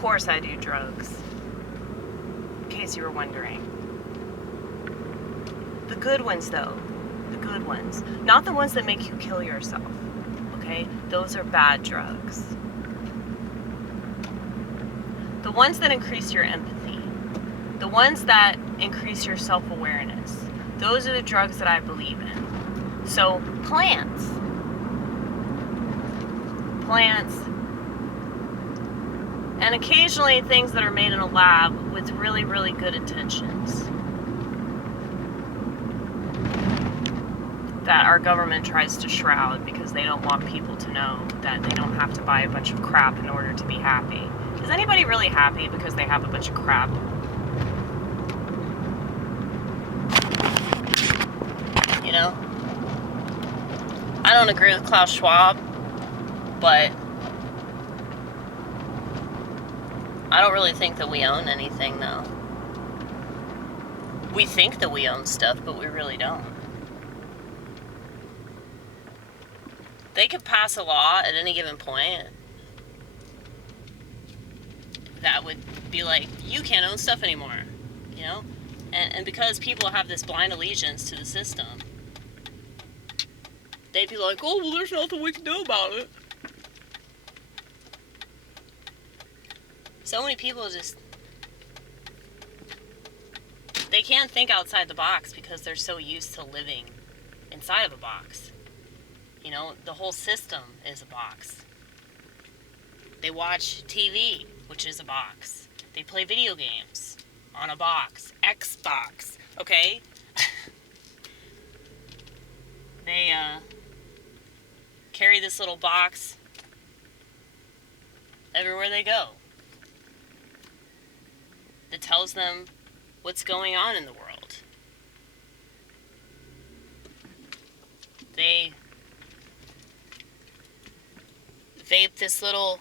course I do drugs. In case you were wondering. The good ones, though. The good ones. Not the ones that make you kill yourself. Okay? Those are bad drugs. The ones that increase your empathy. The ones that increase your self-awareness. Those are the drugs that I believe in. So, plants. Plants. And occasionally things that are made in a lab with really, really good intentions. That our government tries to shroud because they don't want people to know that they don't have to buy a bunch of crap in order to be happy. Is anybody really happy because they have a bunch of crap? You know? I don't agree with Klaus Schwab, but I don't really think that we own anything, though. We think that we own stuff, but we really don't. They could pass a law at any given point that would be like, you can't own stuff anymore, you know? And because people have this blind allegiance to the system, they'd be like, oh, well, there's nothing we can do about it. So many people just, they can't think outside the box because they're so used to living inside of a box. You know, the whole system is a box. They watch TV, which is a box. They play video games on a box. Xbox, okay? They carry this little box everywhere they go that tells them what's going on in the world. They vape this little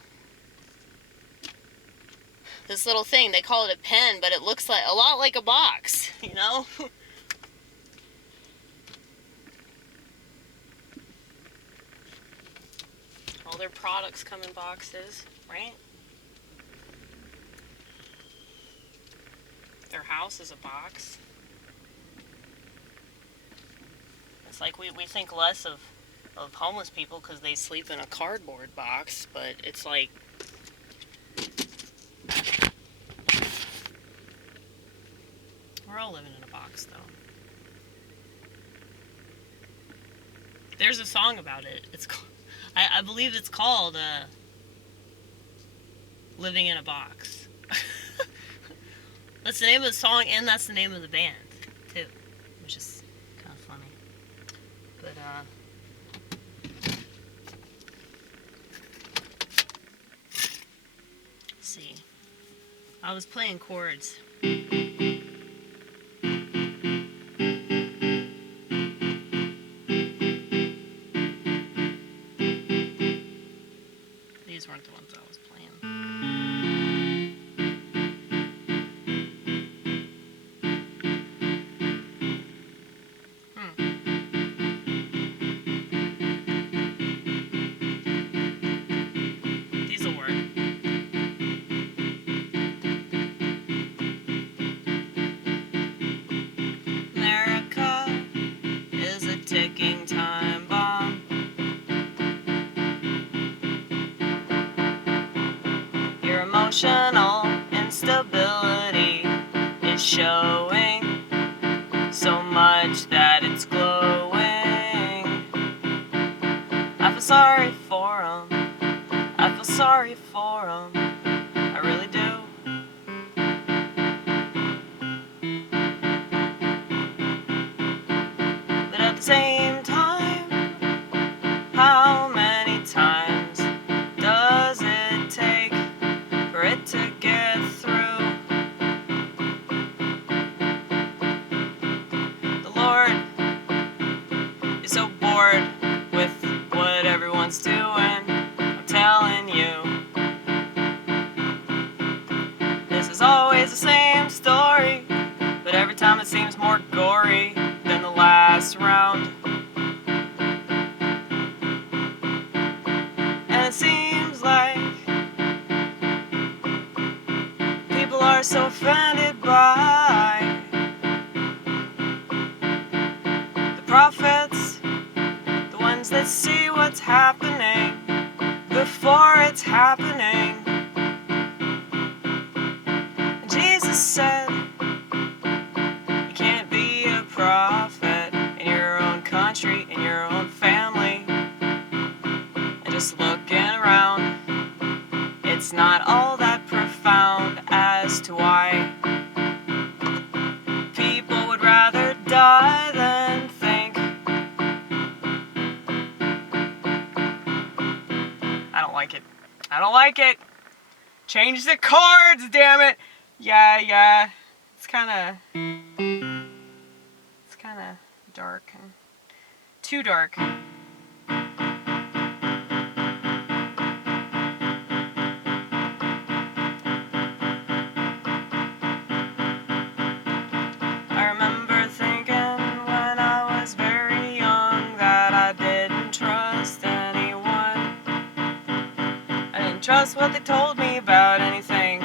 thing. They call it a pen, but it looks like a lot like a box, you know? All their products come in boxes, right? Their house is a box. It's like we think less of homeless people because they sleep in a cardboard box, but it's like we're all living in a box, though. There's a song about it. It's I believe it's called Living in a Box. That's the name of the song, and that's the name of the band, too, which is kind of funny. But, let's see. I was playing chords. These weren't the ones I was playing. These'll work. America is a ticking time bomb. Your emotional instability is showing so much that it's glowing. I feel sorry for 'em. I feel sorry for 'em. I really do. But at the same time, how many times does it take for it to get through? The Lord is so bored with what everyone's doing. I'm telling you, this is always the same story, but every time it seems more gory than the last round. And it seems like are so offended by the prophets, the ones that see what's happening before it's happening. And Jesus said, you can't be a prophet in your own country, in your own family. And just looking around, it's not all that profound as to why people would rather die than think. I don't like it. I don't like it. Change the chords, damn it. Yeah. It's kind of dark. Too dark. I remember thinking when I was very young that I didn't trust anyone. I didn't trust what they told me about anything.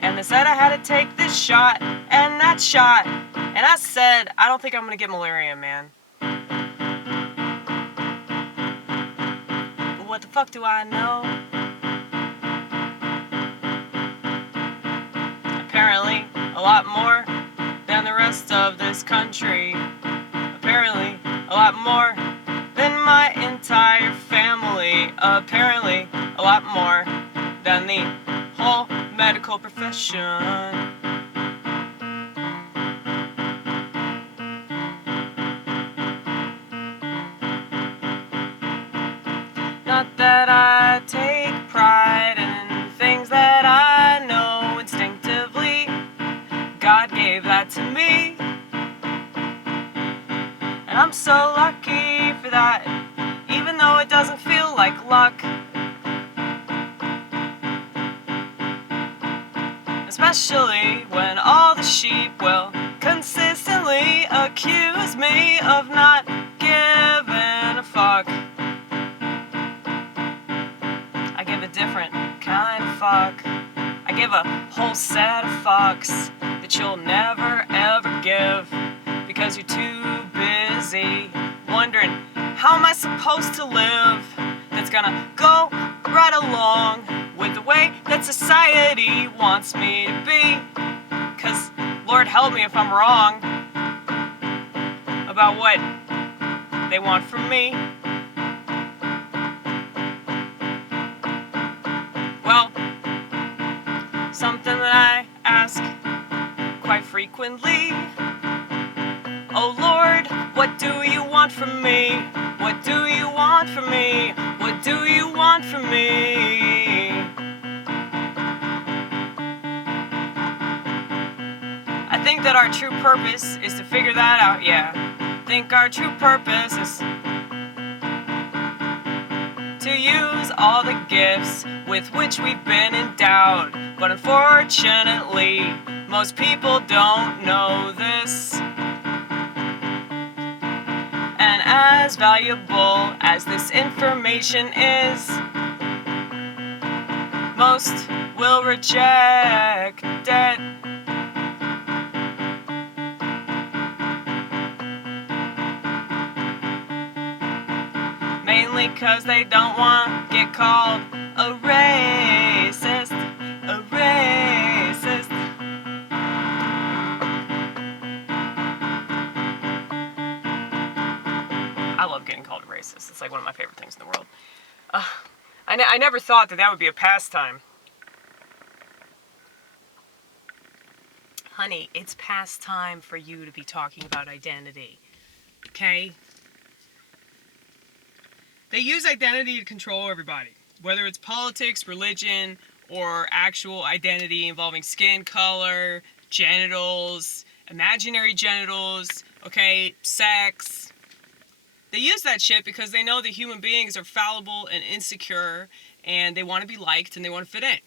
And they said I had to take this shot and that shot. And I said, I don't think I'm gonna get malaria, man. But what the fuck do I know? Apparently, a lot more than the rest of this country. Apparently, a lot more than my entire family. Apparently, a lot more than the whole medical profession. Not that I take pride in things that I know instinctively. God gave that to me. And I'm so lucky for that, even though it doesn't feel like luck. Especially when all the sheep will consistently accuse me of not giving a fuck. I give a different kind of fuck. I give a whole set of fucks that you'll never ever give, because you're too busy wondering, how am I supposed to live that's gonna go right along with the way that society wants me to be? Cause Lord help me if I'm wrong about what they want from me. Well, something that I ask quite frequently. Oh Lord, what do you want from me? What do you want from me? What do you want from me? I think that our true purpose is to figure that out, yeah. I think our true purpose is to use all the gifts with which we've been endowed. But unfortunately, most people don't know this. And as valuable as this information is, most will reject it. Mainly cause they don't want to get called a racist. A racist. I love getting called a racist. It's like one of my favorite things in the world. I never thought that would be a pastime. Honey, it's past time for you to be talking about identity. Okay? They use identity to control everybody. Whether it's politics, religion, or actual identity involving skin color, genitals, imaginary genitals, okay, sex. They use that shit because they know that human beings are fallible and insecure, and they want to be liked and they want to fit in.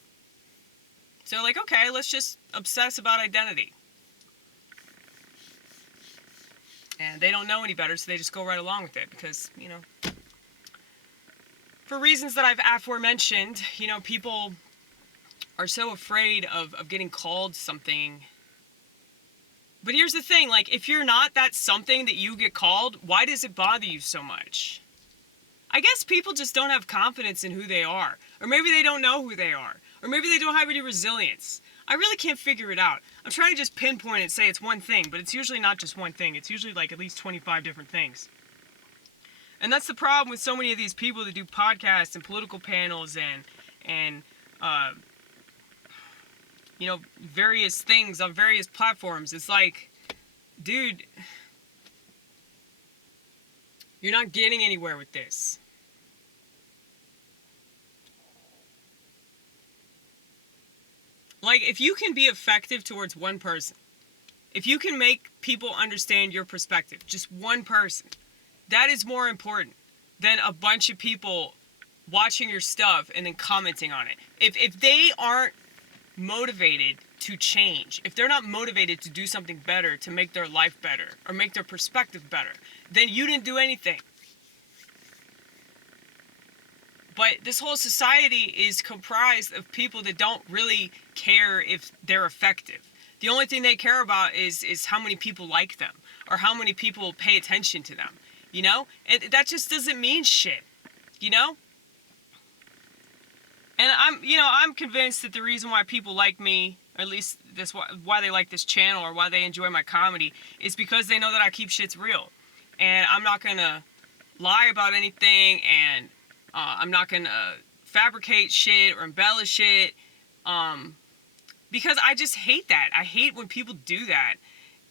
So they're like, okay, let's just obsess about identity. And they don't know any better, so they just go right along with it because, you know, for reasons that I've aforementioned, you know, people are so afraid of getting called something. But here's the thing, like, if you're not that something that you get called, why does it bother you so much? I guess people just don't have confidence in who they are. Or maybe they don't know who they are. Or maybe they don't have any resilience. I really can't figure it out. I'm trying to just pinpoint it and say it's one thing, but it's usually not just one thing. It's usually like at least 25 different things. And that's the problem with so many of these people that do podcasts and political panels and you know, various things on various platforms. It's like, dude, you're not getting anywhere with this. Like, if you can be effective towards one person, if you can make people understand your perspective, just one person, that is more important than a bunch of people watching your stuff and then commenting on it. If they aren't motivated to change, if they're not motivated to do something better, to make their life better, or make their perspective better, then you didn't do anything. But this whole society is comprised of people that don't really care if they're effective. The only thing they care about is how many people like them, or how many people pay attention to them, you know? And that just doesn't mean shit, you know? And I'm convinced that the reason why people like me, or at least why they like this channel, or why they enjoy my comedy, is because they know that I keep shits real. And I'm not gonna lie about anything, and I'm not gonna fabricate shit or embellish shit, because I just hate that. I hate when people do that.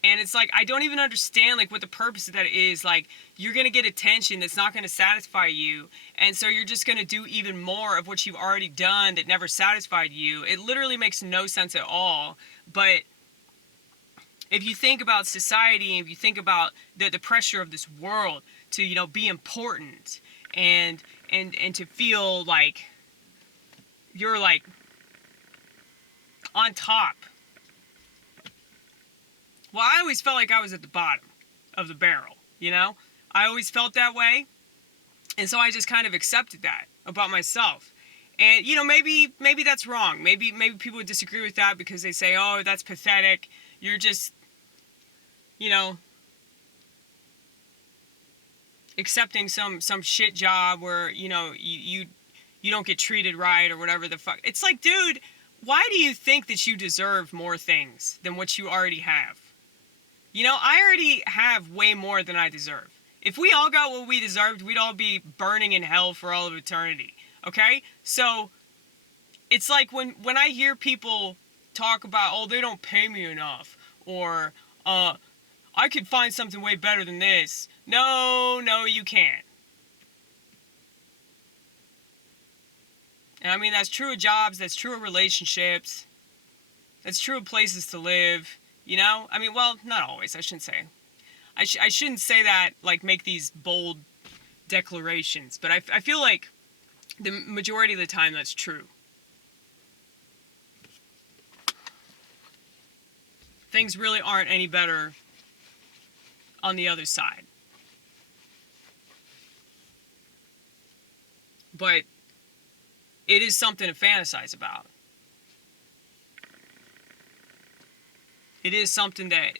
And it's like, I don't even understand, like, what the purpose of that is. Like, you're going to get attention that's not going to satisfy you. And so you're just going to do even more of what you've already done that never satisfied you. It literally makes no sense at all. But if you think about society, and if you think about the pressure of this world to, you know, be important and to feel like you're, like, on top. Well, I always felt like I was at the bottom of the barrel, you know? I always felt that way, and so I just kind of accepted that about myself. And, you know, maybe that's wrong. Maybe people would disagree with that because they say, oh, that's pathetic. You're just, you know, accepting some shit job where, you know, you don't get treated right or whatever the fuck. It's like, dude, why do you think that you deserve more things than what you already have? You know, I already have way more than I deserve. If we all got what we deserved, we'd all be burning in hell for all of eternity. Okay? So, it's like when I hear people talk about, oh, they don't pay me enough, or, I could find something way better than this. No, you can't. And I mean, that's true of jobs, that's true of relationships, that's true of places to live, you know? I mean, well, not always, I shouldn't say. I shouldn't say that, like, make these bold declarations, but I feel like the majority of the time that's true. Things really aren't any better on the other side. But it is something to fantasize about. It is something that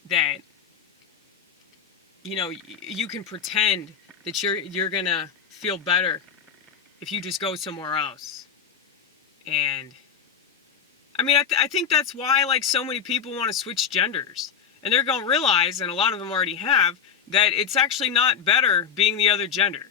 you know, you can pretend that you're gonna feel better if you just go somewhere else. And I mean, I think that's why, like, so many people want to switch genders. And they're gonna realize, and a lot of them already have, that it's actually not better being the other gender.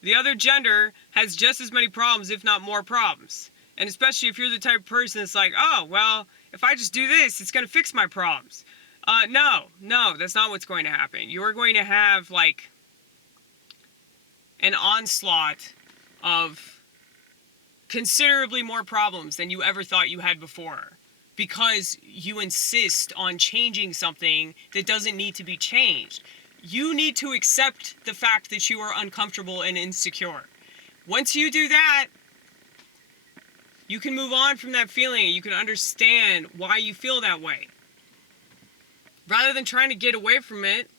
The other gender has just as many problems, if not more problems. And especially if you're the type of person that's like, oh, well, if I just do this, it's going to fix my problems. No, that's not what's going to happen. You're going to have, like, an onslaught of considerably more problems than you ever thought you had before, because you insist on changing something that doesn't need to be changed. You need to accept the fact that you are uncomfortable and insecure. Once you do that, you can move on from that feeling. You can understand why you feel that way. Rather than trying to get away from it,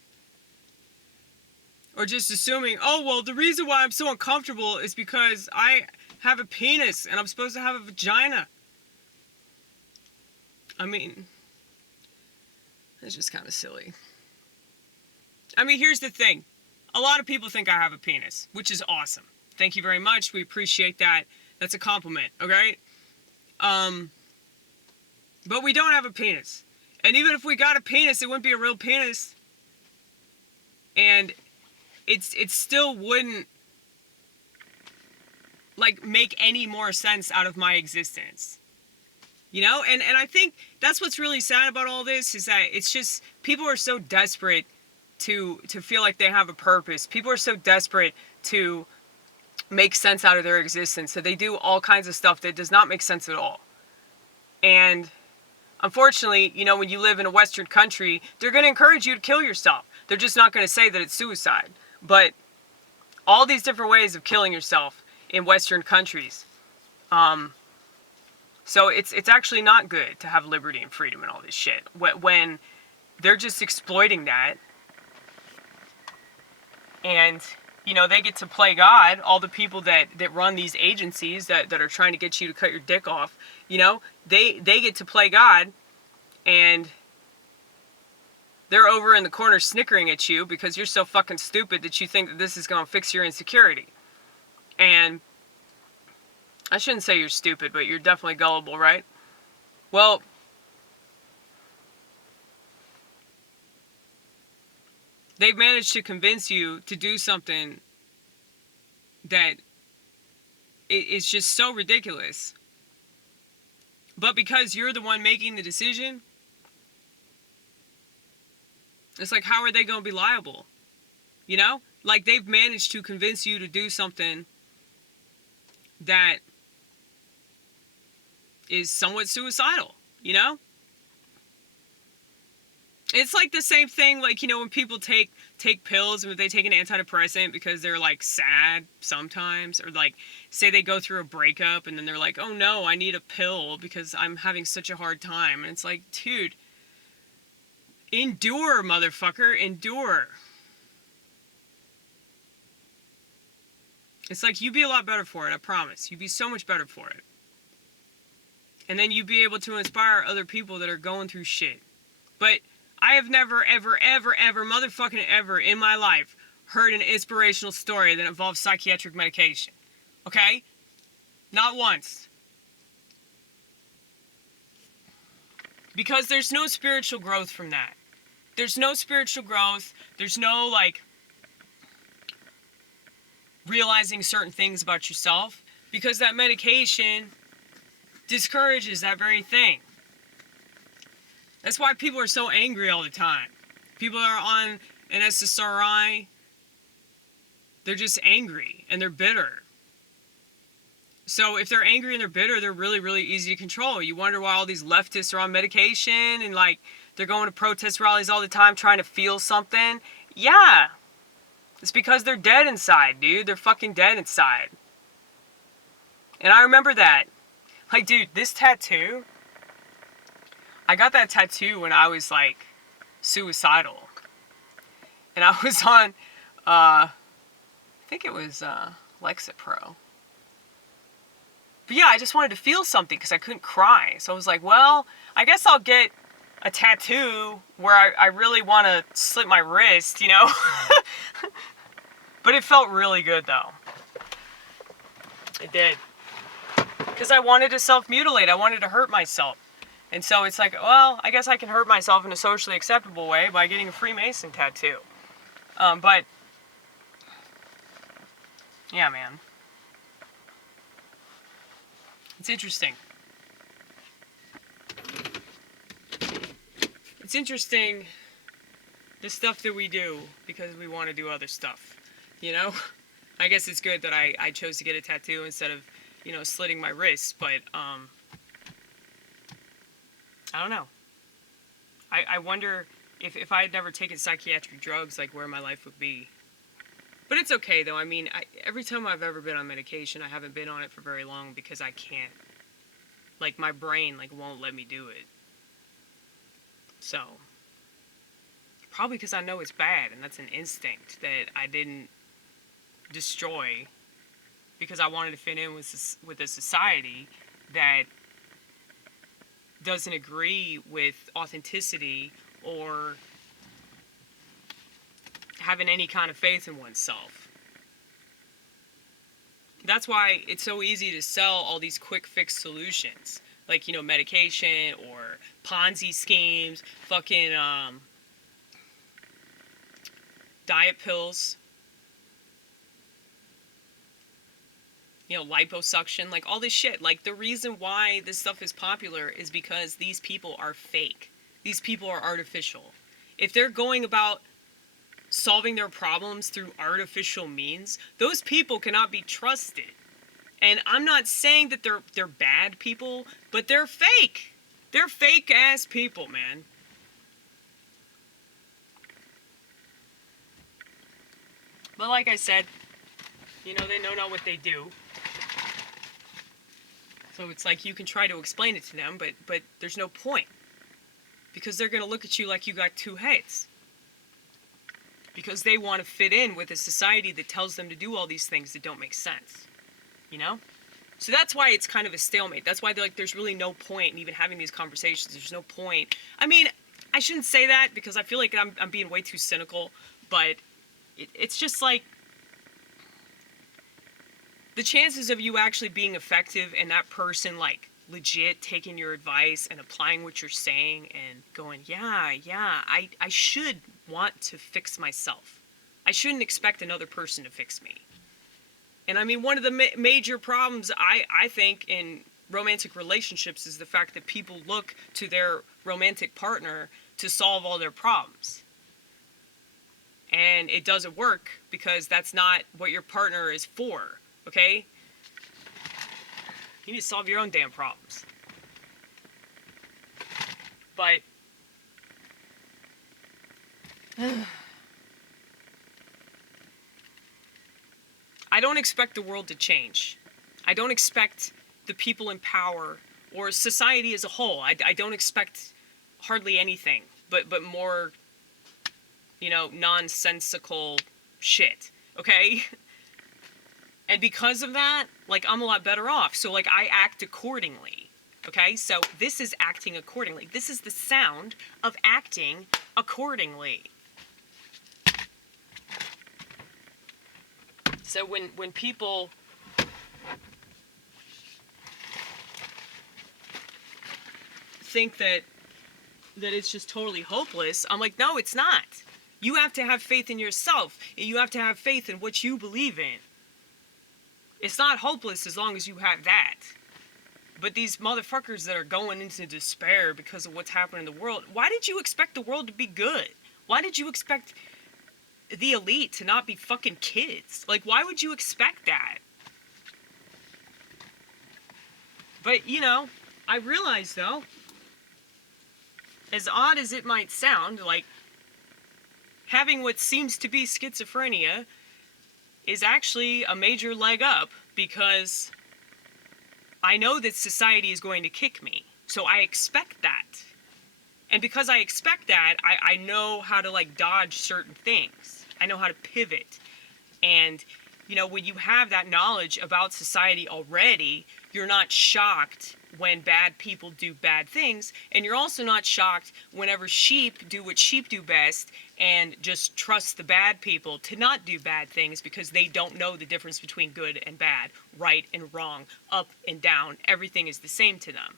or just assuming, oh, well, the reason why I'm so uncomfortable is because have a penis and I'm supposed to have a vagina. I mean, it's just kind of silly. I mean, here's the thing. A lot of people think I have a penis, which is awesome. Thank you very much. We appreciate that. That's a compliment, okay? But we don't have a penis. And even if we got a penis, it wouldn't be a real penis. And it still wouldn't, like, make any more sense out of my existence. You know? And I think that's what's really sad about all this, is that it's just, people are so desperate to feel like they have a purpose. People are so desperate to make sense out of their existence that they do all kinds of stuff that does not make sense at all. And unfortunately, you know, when you live in a Western country, they're going to encourage you to kill yourself. They're just not going to say that it's suicide. But all these different ways of killing yourself in Western countries. So it's actually not good to have liberty and freedom and all this shit. When they're just exploiting that. And, you know, they get to play God. All the people that run these agencies that are trying to get you to cut your dick off, you know, they get to play God. And they're over in the corner snickering at you because you're so fucking stupid that you think that this is going to fix your insecurity. And I shouldn't say you're stupid, but you're definitely gullible, right? Well, they've managed to convince you to do something that is just so ridiculous. But because you're the one making the decision, it's like, how are they going to be liable? You know? Like, they've managed to convince you to do something that is somewhat suicidal, you know? It's like the same thing, like, you know, when people take pills, and if they take an antidepressant because they're, like, sad sometimes, or, like, say they go through a breakup, and then they're like, oh no, I need a pill because I'm having such a hard time. And it's like, dude, endure, motherfucker, endure. It's like, you'd be a lot better for it, I promise. You'd be so much better for it. And then you'd be able to inspire other people that are going through shit. But I have never, ever, ever, ever, motherfucking ever in my life heard an inspirational story that involves psychiatric medication. Okay? Not once. Because there's no spiritual growth from that. There's no spiritual growth. There's no, like, realizing certain things about yourself. Because that medication discourages that very thing. That's why people are so angry all the time. People are on an SSRI. They're just angry and they're bitter. So if they're angry and they're bitter, they're really, really easy to control. You wonder why all these leftists are on medication and, like, they're going to protest rallies all the time trying to feel something. Yeah. It's because they're dead inside, dude. They're fucking dead inside. And I remember that. Like, dude, this tattoo, I got that tattoo when I was, like, suicidal. And I was on, I think it was Lexapro. But yeah, I just wanted to feel something because I couldn't cry. So I was like, well, I guess I'll get a tattoo where I really want to slit my wrist, you know? But it felt really good, though. It did. Because I wanted to self-mutilate. I wanted to hurt myself. And so it's like, well, I guess I can hurt myself in a socially acceptable way by getting a Freemason tattoo. But, yeah, man. It's interesting. It's interesting, the stuff that we do because we want to do other stuff, you know? I guess it's good that I chose to get a tattoo instead of, you know, slitting my wrists, but, I don't know. I wonder if I had never taken psychiatric drugs, like, where my life would be. But it's okay, though. I mean, every time I've ever been on medication, I haven't been on it for very long because I can't. Like, my brain, like, won't let me do it. So, probably because I know it's bad, and that's an instinct that I didn't destroy because I wanted to fit in with a society that doesn't agree with authenticity or having any kind of faith in oneself. That's why it's so easy to sell all these quick fix solutions, like, you know, medication or Ponzi schemes, fucking diet pills, you know, liposuction, like all this shit. Like, the reason why this stuff is popular is because these people are fake. These people are artificial. If they're going about solving their problems through artificial means, those people cannot be trusted. And I'm not saying that they're bad people, but they're fake. They're fake ass people, man. But like I said, you know, they know not what they do. So it's like you can try to explain it to them, but there's no point. Because they're going to look at you like you got two heads. Because they want to fit in with a society that tells them to do all these things that don't make sense. You know? So that's why it's kind of a stalemate. That's why there's really no point in even having these conversations. There's no point. I mean, I shouldn't say that because I feel like I'm being way too cynical. But it's just like, the chances of you actually being effective and that person, like, legit taking your advice and applying what you're saying and going, yeah, I should want to fix myself. I shouldn't expect another person to fix me. And I mean, one of the major problems I think in romantic relationships is the fact that people look to their romantic partner to solve all their problems. And it doesn't work because that's not what your partner is for, okay? You need to solve your own damn problems. But I don't expect the world to change. I don't expect the people in power or society as a whole. I don't expect hardly anything but more, you know, nonsensical shit, okay? And because of that, like, I'm a lot better off. So, like, I act accordingly, okay? So this is acting accordingly. This is the sound of acting accordingly. So when people think that it's just totally hopeless, I'm like, no, it's not. You have to have faith in yourself. And you have to have faith in what you believe in. It's not hopeless as long as you have that. But these motherfuckers that are going into despair because of what's happening in the world, why did you expect the world to be good? Why did you expect the elite to not be fucking kids? Like, why would you expect that? But, you know, I realize, though, as odd as it might sound, like, having what seems to be schizophrenia is actually a major leg up, because I know that society is going to kick me. So I expect that. And because I expect that, I know how to, like, dodge certain things. I know how to pivot. And, you know, when you have that knowledge about society already, you're not shocked when bad people do bad things. And you're also not shocked whenever sheep do what sheep do best and just trust the bad people to not do bad things because they don't know the difference between good and bad, right and wrong, up and down. Everything is the same to them.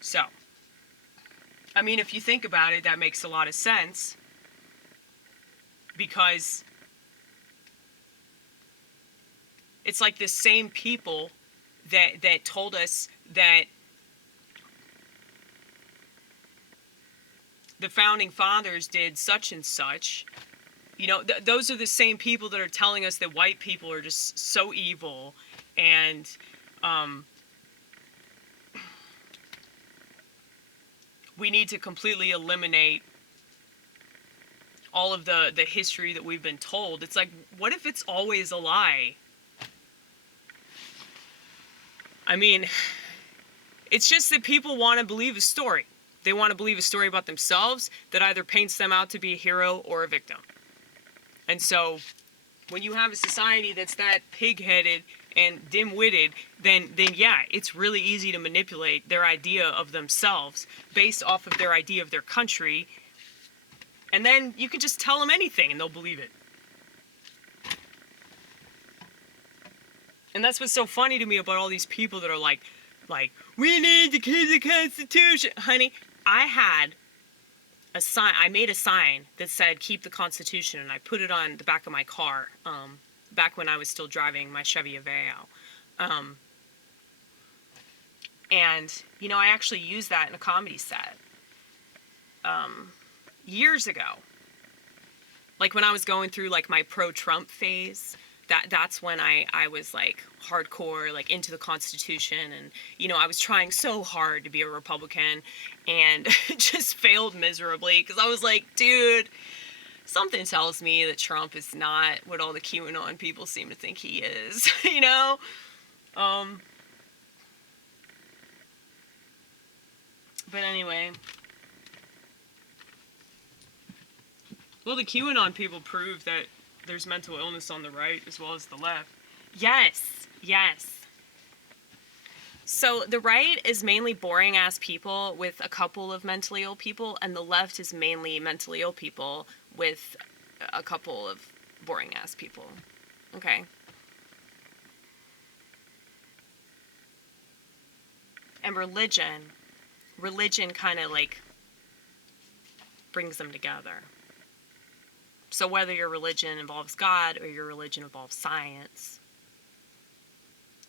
So, I mean, if you think about it, that makes a lot of sense. Because it's like the same people that told us that the founding fathers did such and such. You know, those are the same people that are telling us that white people are just so evil and we need to completely eliminate all of the history that we've been told. It's like, what if it's always a lie? I mean, it's just that people want to believe a story. They want to believe a story about themselves that either paints them out to be a hero or a victim. And so, When you have a society that's that pig-headed and dim-witted, then yeah, it's really easy to manipulate their idea of themselves based off of their idea of their country, and then you can just tell them anything and they'll believe it. And that's what's so funny to me about all these people that are like, we need to keep the Constitution. Honey, I had a sign, I made a sign that said, keep the Constitution, and I put it on the back of my car, back when I was still driving my Chevy Aveo. And, you know, I actually used that in a comedy set, years ago. Like, when I was going through, like, my pro-Trump phase, that's when I was, like, hardcore, like, into the Constitution, and, you know, I was trying so hard to be a Republican, and just failed miserably, because I was like, dude, something tells me that Trump is not what all the QAnon people seem to think he is, you know? But anyway. Well, the QAnon people prove that there's mental illness on the right as well as the left. Yes, yes. So the right is mainly boring ass people with a couple of mentally ill people, and the left is mainly mentally ill people with a couple of boring ass people. Okay. And religion kind of like brings them together. So whether your religion involves God or your religion involves science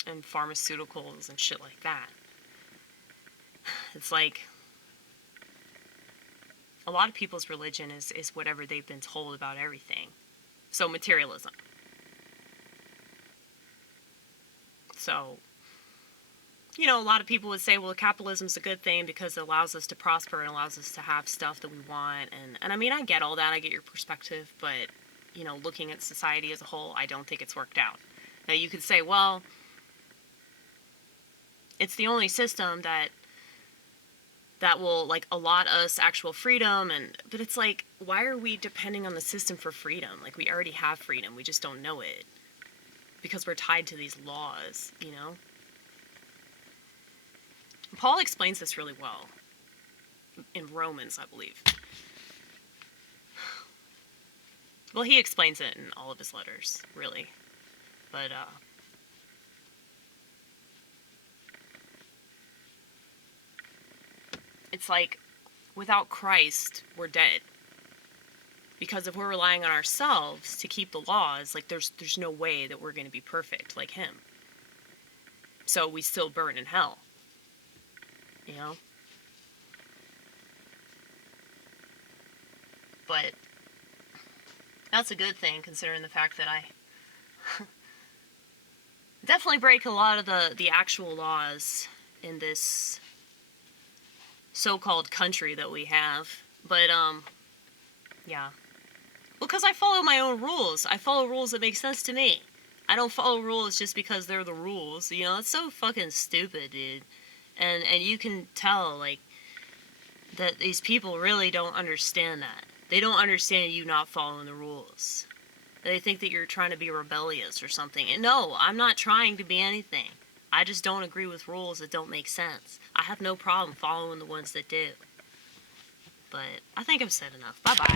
and pharmaceuticals and shit like that, it's like a lot of people's religion is whatever they've been told about everything. So materialism. So, you know, a lot of people would say, well, capitalism's a good thing because it allows us to prosper and allows us to have stuff that we want. And I mean, I get all that. I get your perspective. But, you know, looking at society as a whole, I don't think it's worked out. Now, you could say, well, it's the only system that will, like, allot us actual freedom. But it's like, why are we depending on the system for freedom? Like, we already have freedom. We just don't know it. Because we're tied to these laws, you know? Paul explains this really well in Romans, I believe. Well, he explains it in all of his letters, really. But, it's like, without Christ, we're dead. Because if we're relying on ourselves to keep the laws, like, there's no way that we're going to be perfect like him. So we still burn in hell. You know? But that's a good thing, considering the fact that I definitely break a lot of the actual laws in this so-called country that we have. But, yeah. Because I follow my own rules. I follow rules that make sense to me. I don't follow rules just because they're the rules. You know, it's so fucking stupid, dude. And you can tell, like, that these people really don't understand that. They don't understand you not following the rules. They think that you're trying to be rebellious or something. And no, I'm not trying to be anything. I just don't agree with rules that don't make sense. I have no problem following the ones that do. But I think I've said enough. Bye-bye.